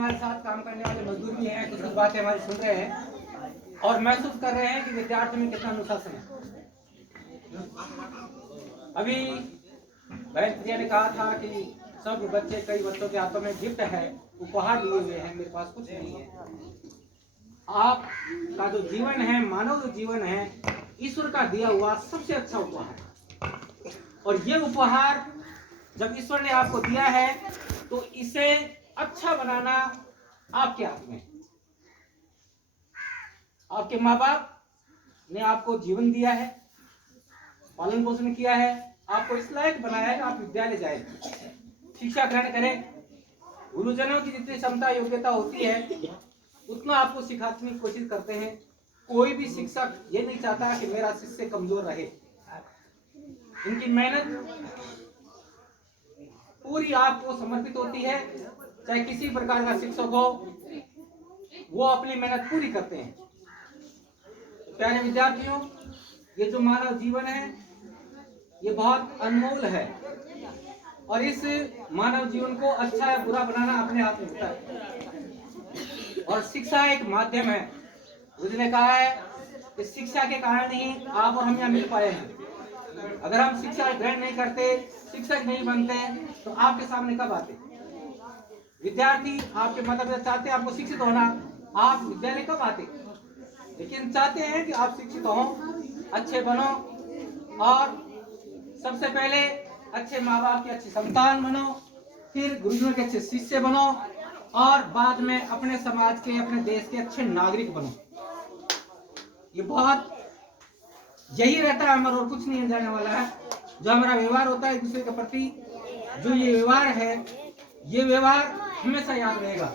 हमारे साथ काम करने वाले मजदूर भी हैं, कुछ बातें हमारी सुन रहे हैं और महसूस कर रहे हैं कि विद्यार्थी में कितना अनुशासन है। अभी बहन प्रिया ने कहा था कि सब बच्चे, कई बच्चों के हाथों में गिफ्ट है, उपहार लिए हुए हैं, मेरे पास कुछ नहीं है। आपका जो जीवन है, मानव जो जीवन है, ईश्वर का दिया हुआ सबसे अच्छा उपहार। और ये उपहार जब ईश्वर ने आपको दिया है तो इसे अच्छा बनाना आपके हाथ में। आपके माँ बाप ने आपको जीवन दिया है, पालन पोषण किया है, आपको इस लायक बनाया है कि आप विद्यालय जाए, शिक्षा ग्रहण करें। गुरुजनों की जितनी क्षमता योग्यता होती है उतना आपको सिखाने की कोशिश करते हैं। कोई भी शिक्षक ये नहीं चाहता कि मेरा शिष्य कमजोर रहे। इनकी मेहनत पूरी आपको समर्पित होती है। चाहे किसी प्रकार का शिक्षक हो, वो अपनी मेहनत पूरी करते हैं। प्यारे विद्यार्थियों, ये जो मानव जीवन है ये बहुत अनमोल है और इस मानव जीवन को अच्छा या बुरा बनाना अपने हाथ में होता है। और शिक्षा एक माध्यम है। उसने कहा है कि शिक्षा के कारण ही आप और हम यहाँ मिल पाए हैं। अगर हम शिक्षा ग्रहण नहीं करते, शिक्षक नहीं बनते, तो आपके सामने कब आते? विद्यार्थी, आपके माता पिता चाहते हैं आपको शिक्षित होना, आप विद्यालय कब आते? लेकिन चाहते हैं कि आप शिक्षित हो, अच्छे बनो और सबसे पहले अच्छे माँ बाप की अच्छी संतान बनो, फिर गुरुजनों के अच्छे शिष्य बनो और बाद में अपने समाज के, अपने देश के अच्छे नागरिक बनो। ये बहुत यही रहता है हमारा, और कुछ नहीं जाने वाला है। जो हमारा व्यवहार होता है एक दूसरे के प्रति, जो ये व्यवहार है, ये व्यवहार हमेशा याद रहेगा।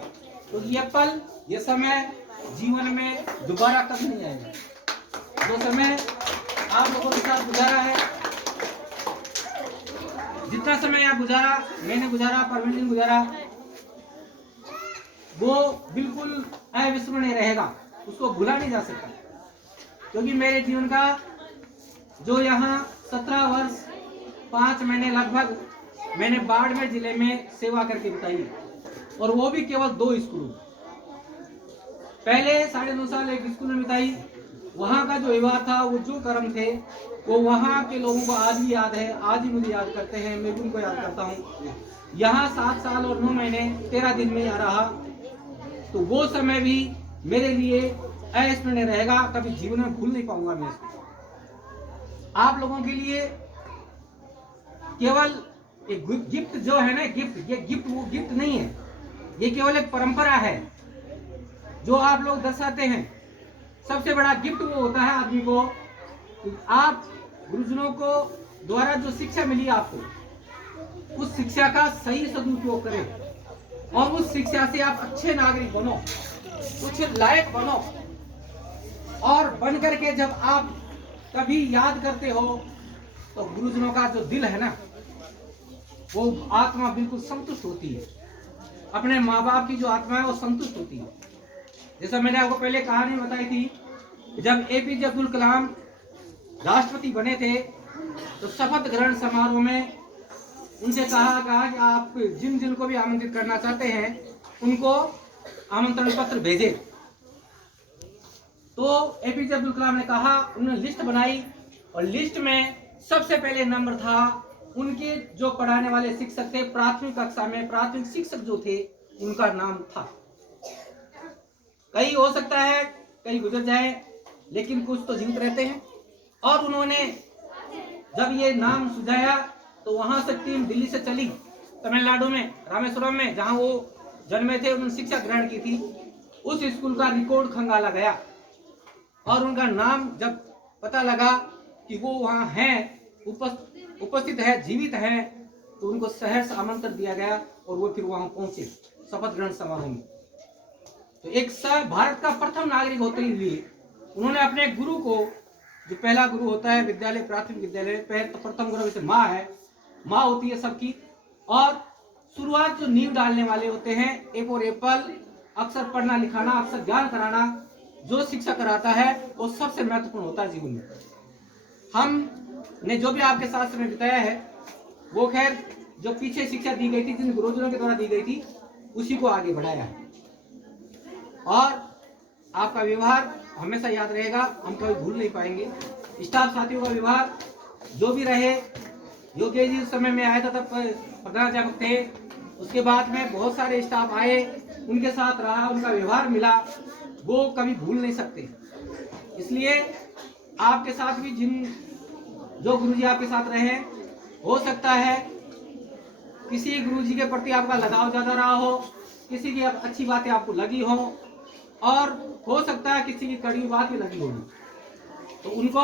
तो ये पल, ये समय जीवन में दोबारा कभी नहीं आएगा। जो समय आप लोगों के साथ गुजारा है, जितना समय आप गुजारा, मैंने गुजारा, परवीन ने गुजारा, वो बिल्कुल अविस्मरणीय रहेगा, उसको भूला नहीं जा सकता। क्योंकि मेरे जीवन का जो यहाँ 17 वर्ष 5 महीने लगभग मैंने बाड़मेर जिले में सेवा करके बिताई, और वो भी केवल 2 स्कूल। पहले 9.5 साल एक स्कूल में बिताई। वहाँ का जो व्यवहार था, वो जो कर्म थे, वो वहाँ के लोगों को आज भी याद है, आज ही मुझे याद करते हैं, मैं भी उनको याद करता हूँ। यहाँ 7 साल और 9 महीने 13 दिन में आ रहा, तो वो समय भी मेरे लिए अविस्मरणीय रहेगा, कभी जीवन में भूल नहीं पाऊंगा मैं इसको। आप लोगों के लिए केवल एक गिफ्ट जो है ना, गिफ्ट, ये गिफ्ट वो गिफ्ट नहीं है, ये केवल एक परंपरा है जो आप लोग दर्शाते हैं। सबसे बड़ा गिफ्ट वो होता है आदमी को, आप गुरुजनों को द्वारा जो शिक्षा मिली आपको, उस शिक्षा का सही सदुपयोग करें और उस शिक्षा से आप अच्छे नागरिक बनो, कुछ लायक बनो। और बन करके जब आप कभी याद करते हो तो गुरुजनों का जो दिल है ना, वो आत्मा बिल्कुल संतुष्ट होती है। अपने माँ बाप की जो आत्मा है वो संतुष्ट होती है। जैसा मैंने आपको पहले कहानी बताई थी, जब एपीजे अब्दुल कलाम राष्ट्रपति बने थे तो शपथ ग्रहण समारोह में उनसे कहा कि आप जिन जिन को भी आमंत्रित करना चाहते हैं उनको आमंत्रण पत्र भेजें। तो एपीजे अब्दुल कलाम ने कहा, उन्होंने लिस्ट बनाई और लिस्ट में सबसे पहले नंबर था उनके जो पढ़ाने वाले शिक्षक थे, प्राथमिक कक्षा में प्राथमिक शिक्षक जो थे उनका नाम था। कई हो सकता है कई गुजर जाए, लेकिन कुछ तो जीवित रहते हैं। और उन्होंने जब ये नाम सुझाया तो वहां से टीम दिल्ली से चली, तमिलनाडु में रामेश्वरम में जहां वो जन्मे थे, उन्होंने शिक्षा ग्रहण की थी। उस स्कूल का रिकॉर्ड खंगाला गया और उनका नाम जब पता लगा कि वो वहां हैं, उपस्थित है, जीवित है, तो उनको शहर से आमंत्रण दिया गया और वो फिर वहां पहुंचे शपथ ग्रहण समारोह में। तो एक भारत का प्रथम नागरिक होते हुए उन्होंने अपने गुरु को, जो पहला गुरु होता है विद्यालय, प्राथमिक विद्यालय, प्रथम गुरु जैसे माँ है, माँ होती है सबकी, और शुरुआत जो नींव डालने वाले होते हैं, एक और एप्पल, अक्षर पढ़ना लिखाना, अक्षर ज्ञान कराना, जो शिक्षा कराता है वो सबसे महत्वपूर्ण होता है जीवन में। हमने जो भी आपके साथ समय बिताया है वो खैर जो पीछे शिक्षा दी गई थी, जिन गुरुजनों के द्वारा दी गई थी, उसी को आगे बढ़ाया है। और आपका व्यवहार हमेशा याद रहेगा, हम कभी भूल नहीं पाएंगे। स्टाफ साथियों का व्यवहार जो भी रहे, योगी जी उस समय में आया था तब प्रधानाध्यापक थे, उसके बाद में बहुत सारे स्टाफ आए, उनके साथ रहा, उनका व्यवहार मिला, वो कभी भूल नहीं सकते। इसलिए आपके साथ भी जो गुरुजी आपके साथ रहे, हो सकता है किसी गुरुजी के प्रति आपका लगाव ज्यादा रहा हो, किसी की अच्छी बातें आपको लगी हो, और हो सकता है किसी की कड़वी बात भी लगी होगी, तो उनको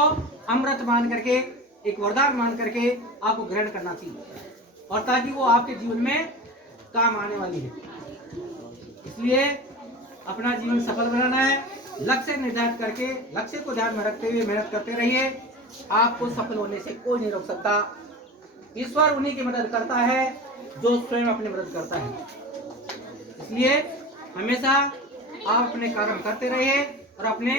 अमृत मान करके, एक वरदान मान करके आपको ग्रहण करना चाहिए, और ताकि वो आपके जीवन में काम आने वाली है। इसलिए अपना जीवन सफल बनाना है, लक्ष्य निर्धारित करके, लक्ष्य को ध्यान में रखते हुए मेहनत करते रहिए। आपको सफल होने से कोई नहीं रोक सकता। ईश्वर उन्हीं की मदद करता है जो स्वयं अपनी मदद करता है। इसलिए हमेशा आप अपने कार्य करते रहिए और अपने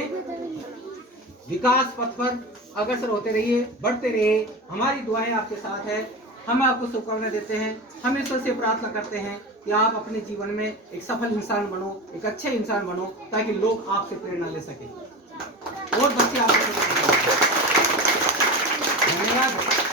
विकास पथ पर अग्रसर होते रहिए, बढ़ते रहिए। हमारी दुआएं आपके साथ है, हम आपको शुभकामनाएं देते हैं। हम ईश्वर से प्रार्थना करते हैं कि आप अपने जीवन में एक सफल इंसान बनो, एक अच्छे इंसान बनो, ताकि लोग आपसे प्रेरणा ले सके और बच्चे आपसे धन्यवाद।